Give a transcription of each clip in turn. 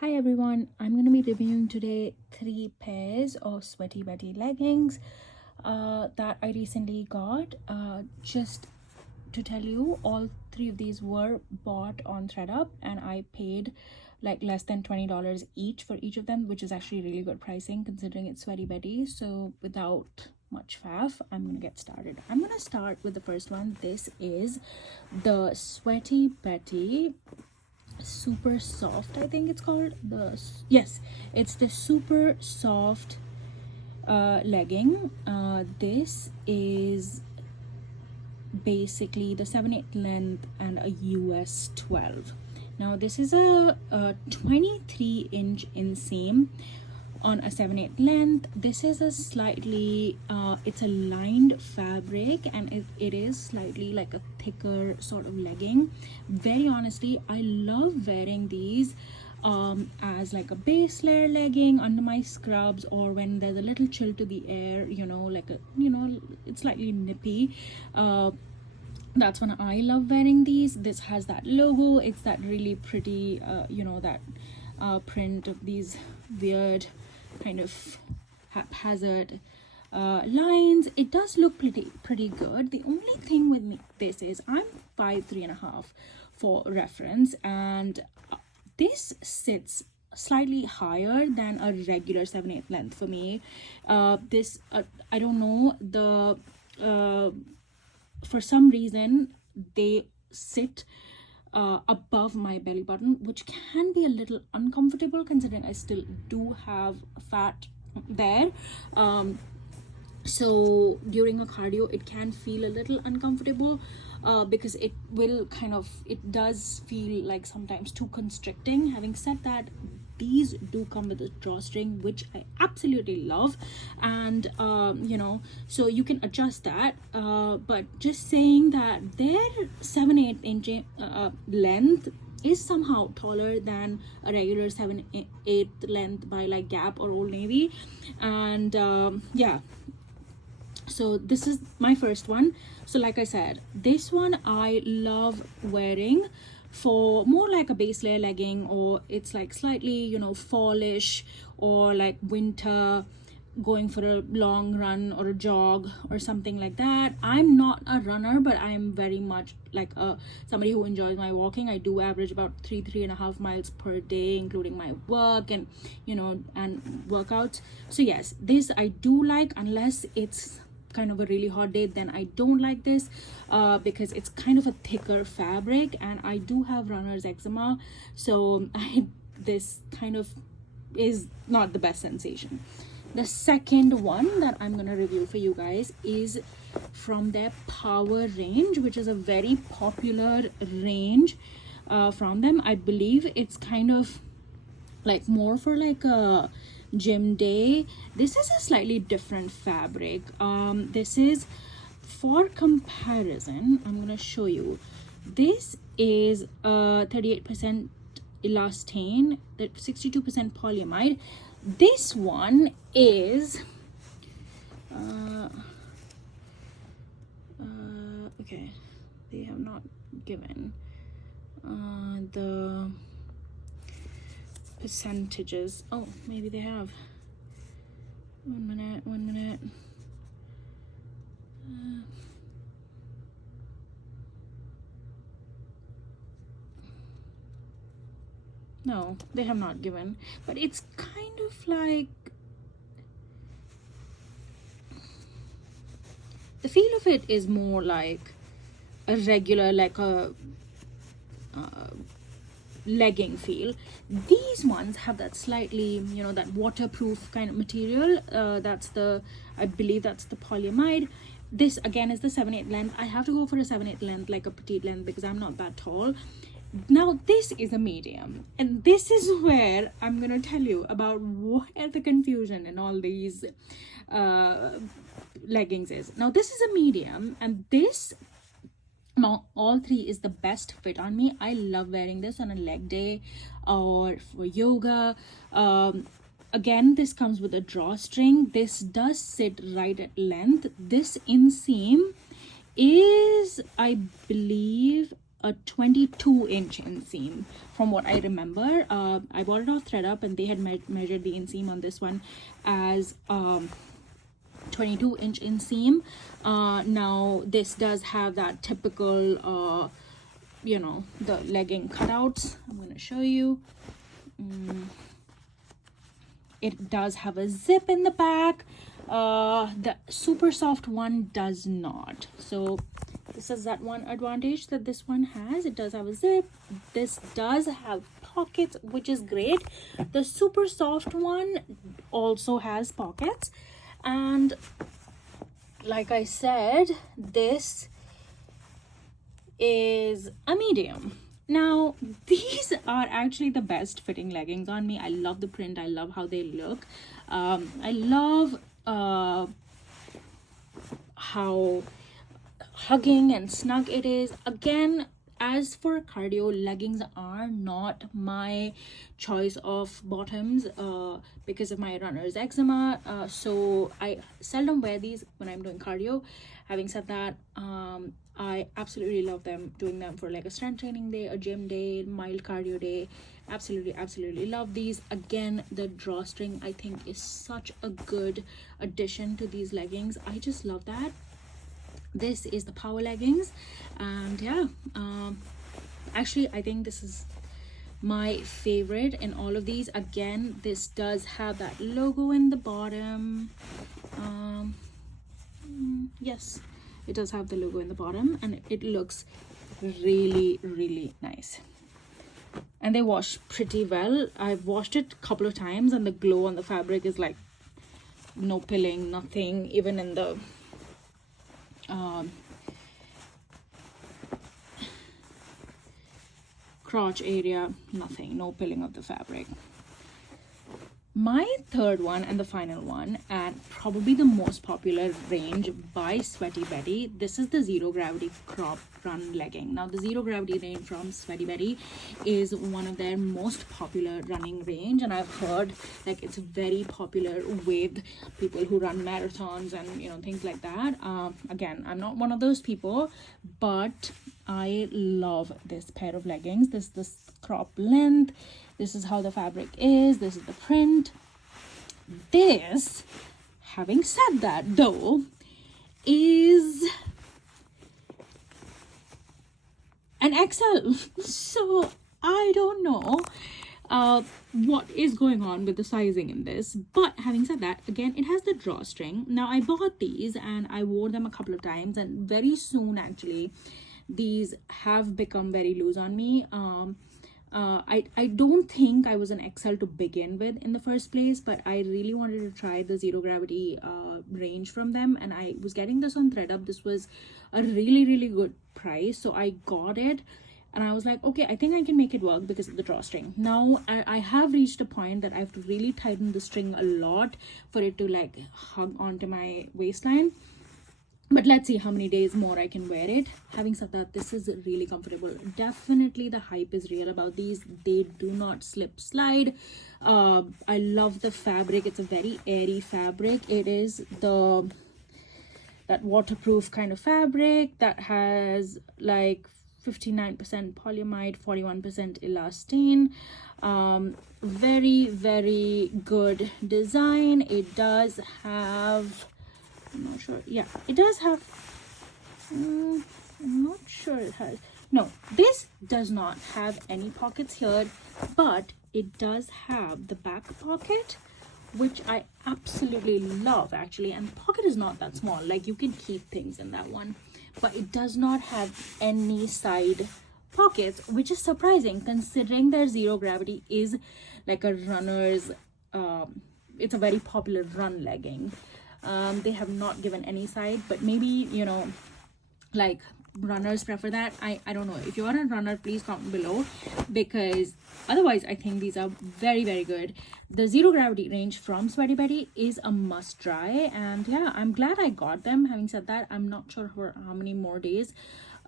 Hi everyone, I'm going to be reviewing today 3 pairs of Sweaty Betty leggings that I recently got. Just to tell you, all 3 of these were bought on ThreadUp and I paid like less than $20 each for each of them, which is actually really good pricing considering it's Sweaty Betty. So without much faff, I'm going to get started. I'm going to start with the first one. This is the Sweaty Betty super soft, I think it's called. It's the super soft legging. This is basically the 7/8 length and a US 12. Now this is a 23-inch inseam on a 7/8 length. This is a slightly it's a lined fabric and it is slightly like a thicker sort of legging. Very honestly, I love wearing these as like a base layer legging under my scrubs, or when there's a little chill to the air, it's slightly nippy. That's when I love wearing these. This has that logo. It's that really pretty that print of these weird kind of haphazard lines. It does look pretty good. The only thing with this is I'm 5'3.5" for reference, and this sits slightly higher than a regular 7/8 length for me. This I don't know, the for some reason they sit above my belly button, which can be a little uncomfortable considering I still do have fat there. So during a cardio it can feel a little uncomfortable because it does feel like sometimes too constricting. Having said that, these do come with a drawstring, which I absolutely love, and so you can adjust that, but just saying that their 7/8 inch length is somehow taller than a regular 7/8 length by like Gap or Old Navy. And so this is my first one. So like I said, this one I love wearing for more like a base layer legging, or it's like slightly fallish, or like winter, going for a long run or a jog or something like that. I'm not a runner, but I'm very much like somebody who enjoys my walking. I do average about 3.5 miles per day, including my work and and workouts. So yes, this I do like, unless it's kind of a really hot day, then I don't like this because it's kind of a thicker fabric and I do have runner's eczema, so this kind of is not the best sensation. The second one that I'm gonna review for you guys is from their Power range, which is a very popular range from them. I believe it's kind of like more for like a gym day. This is a slightly different fabric. This is, for comparison, I'm gonna show you. This is 38% elastane, 62% polyamide. This one is okay, they have not given the percentages. Oh, maybe they have. One minute. No, they have not given, but it's kind of like the feel of it is more like a regular, like a legging feel. These ones have that slightly that waterproof kind of material. I believe that's the polyamide. This again is the 7/8 length. I have to go for a 7/8 length, like a petite length, because I'm not that tall. Now this is a medium, and this is where I'm gonna tell you about where the confusion in all these leggings is. Now this is a medium, and this all 3 is the best fit on me. I love wearing this on a leg day or for yoga. Again, this comes with a drawstring. This does sit right at length. This inseam is, I believe, a 22-inch inseam from what I remember. I bought it off ThreadUp, and they had measured the inseam on this one as 22-inch inseam. Now this does have that typical you know, the legging cutouts. I'm going to show you. It does have a zip in the back. The super soft one does not. So this is that one advantage that this one has. It does have a zip. This does have pockets, which is great. The super soft one also has pockets, and like I said, this is a medium. Now these are actually the best fitting leggings on me. I love the print. I love how they look. I love how hugging and snug it is. Again, as for cardio, leggings are not my choice of bottoms because of my runner's eczema, so I seldom wear these when I'm doing cardio. Having said that, I absolutely love them, doing them for like a strength training day, a gym day, mild cardio day. Absolutely love these. Again, the drawstring I think is such a good addition to these leggings. I just love that. This is the power leggings, and yeah, actually I think this is my favorite in all of these. Again, this does have that logo in the bottom. Yes, it does have the logo in the bottom, and it looks really nice, and they wash pretty well. I've washed it a couple of times, and the glow on the fabric is like no pilling, nothing, even in the crotch area, nothing, no pilling of the fabric. My third one and the final one, and probably the most popular range by Sweaty Betty, this is the Zero Gravity Crop Run legging. Now the Zero Gravity range from Sweaty Betty is one of their most popular running range, and I've heard like it's very popular with people who run marathons and, you know, things like that. Again, I'm not one of those people, but I love this pair of leggings. This crop length, this is how the fabric is, this is the print. This, having said that though, is an XL. So I don't know what is going on with the sizing in this, but having said that, again, it has the drawstring. Now I bought these and I wore them a couple of times, and very soon actually these have become very loose on me. I don't think I was an XL to begin with in the first place, but I really wanted to try the Zero Gravity range from them, and I was getting this on ThreadUp. This was a really good price, so I got it, and I was like, okay, I think I can make it work because of the drawstring. Now I have reached a point that I have to really tighten the string a lot for it to like hug onto my waistline. But let's see how many days more I can wear it. Having said that, this is really comfortable. Definitely the hype is real about these. They do not slip slide. I love the fabric. It's a very airy fabric. It is that waterproof kind of fabric that has like 59% polyamide, 41% elastane. Very good design. It does have, I'm not sure. Yeah, it does have. I'm not sure it has. No, this does not have any pockets here, but it does have the back pocket, which I absolutely love actually. And the pocket is not that small. Like you can keep things in that one, but it does not have any side pockets, which is surprising considering their Zero Gravity is like a runner's. It's a very popular run legging. They have not given any side, but maybe, you know, like runners prefer that. I don't know. If you are a runner, please comment below, because otherwise I think these are very good. The Zero Gravity range from Sweaty Betty is a must try, and yeah, I'm glad I got them. Having said that, I'm not sure for how many more days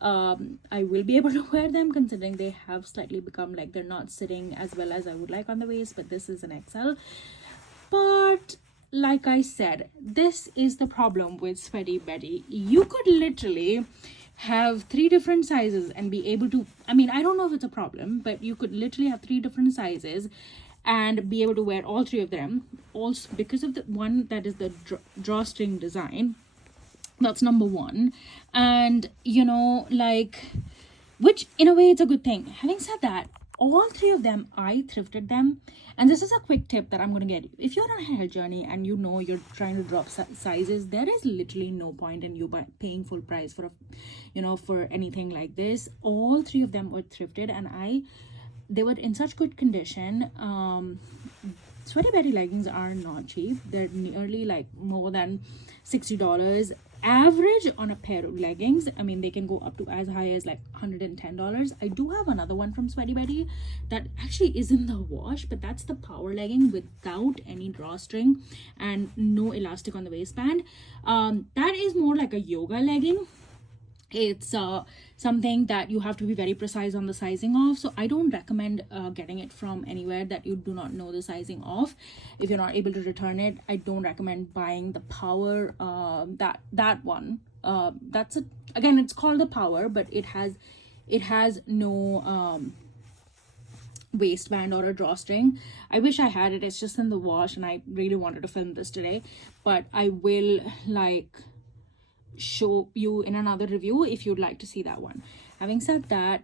I will be able to wear them, considering they have slightly become like they're not sitting as well as I would like on the waist, but this is an XL. But like I said, this is the problem with Sweaty Betty. You could literally have 3 different sizes and be able to, I mean, I don't know if it's a problem, but you could literally have 3 different sizes and be able to wear all 3 of them. Also, because of the one that is the drawstring design, that's number one. And you know, like, which in a way it's a good thing. Having said that, all 3 of them, I thrifted them. And this is a quick tip that I'm going to get you. If you're on a health journey and you know you're trying to drop sizes, there is literally no point in you paying full price for a, you know, for anything like this. All 3 of them were thrifted, and they were in such good condition. Sweaty Betty leggings are not cheap. They're nearly like more than $60 average on a pair of leggings. I mean, they can go up to as high as like $110. I do have another one from Sweaty Betty that actually is in the wash, but that's the power legging without any drawstring and no elastic on the waistband. That is more like a yoga legging. It's something that you have to be very precise on the sizing of, so I don't recommend getting it from anywhere that you do not know the sizing of. If you're not able to return it, I don't recommend buying the power, that one. That's it. Again, it's called the power, but it has no waistband or a drawstring. I wish I had it. It's just in the wash, and I really wanted to film this today, but I will like show you in another review if you'd like to see that one. Having said that,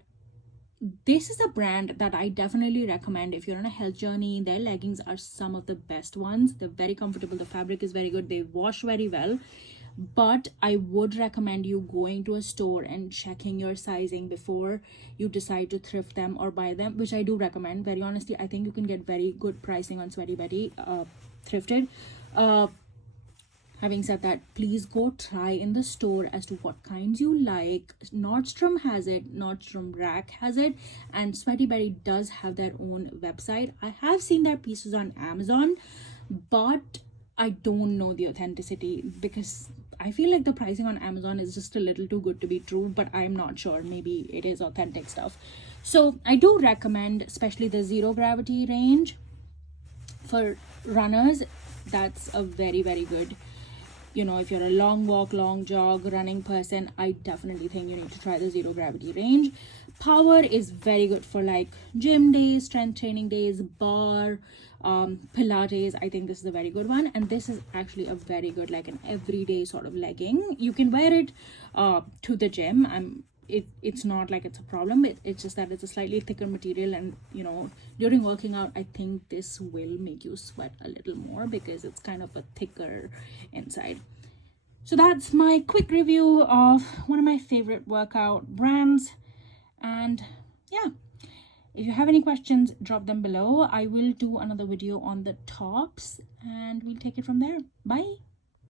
this is a brand that I definitely recommend if you're on a health journey. Their leggings are some of the best ones. They're very comfortable, the fabric is very good, they wash very well, but I would recommend you going to a store and checking your sizing before you decide to thrift them or buy them, which I do recommend. Very honestly, I think you can get very good pricing on Sweaty Betty thrifted. Having said that, please go try in the store as to what kinds you like. Nordstrom has it, Nordstrom Rack has it, and Sweaty Betty does have their own website. I have seen their pieces on Amazon, but I don't know the authenticity because I feel like the pricing on Amazon is just a little too good to be true, but I'm not sure. Maybe it is authentic stuff. So I do recommend, especially the Zero Gravity range for runners. That's a very, very good, you know, if you're a long walk, long jog, running person, I definitely think you need to try the Zero Gravity range. Power is very good for like gym days, strength training days, bar, Pilates. I think this is a very good one, and this is actually a very good, like an everyday sort of legging. You can wear it to the gym. It's not like it's a problem. It's just that it's a slightly thicker material, and you know, during working out, I think this will make you sweat a little more because it's kind of a thicker inside. So that's my quick review of one of my favorite workout brands. And yeah, if you have any questions, drop them below. I will do another video on the tops and we'll take it from there. Bye.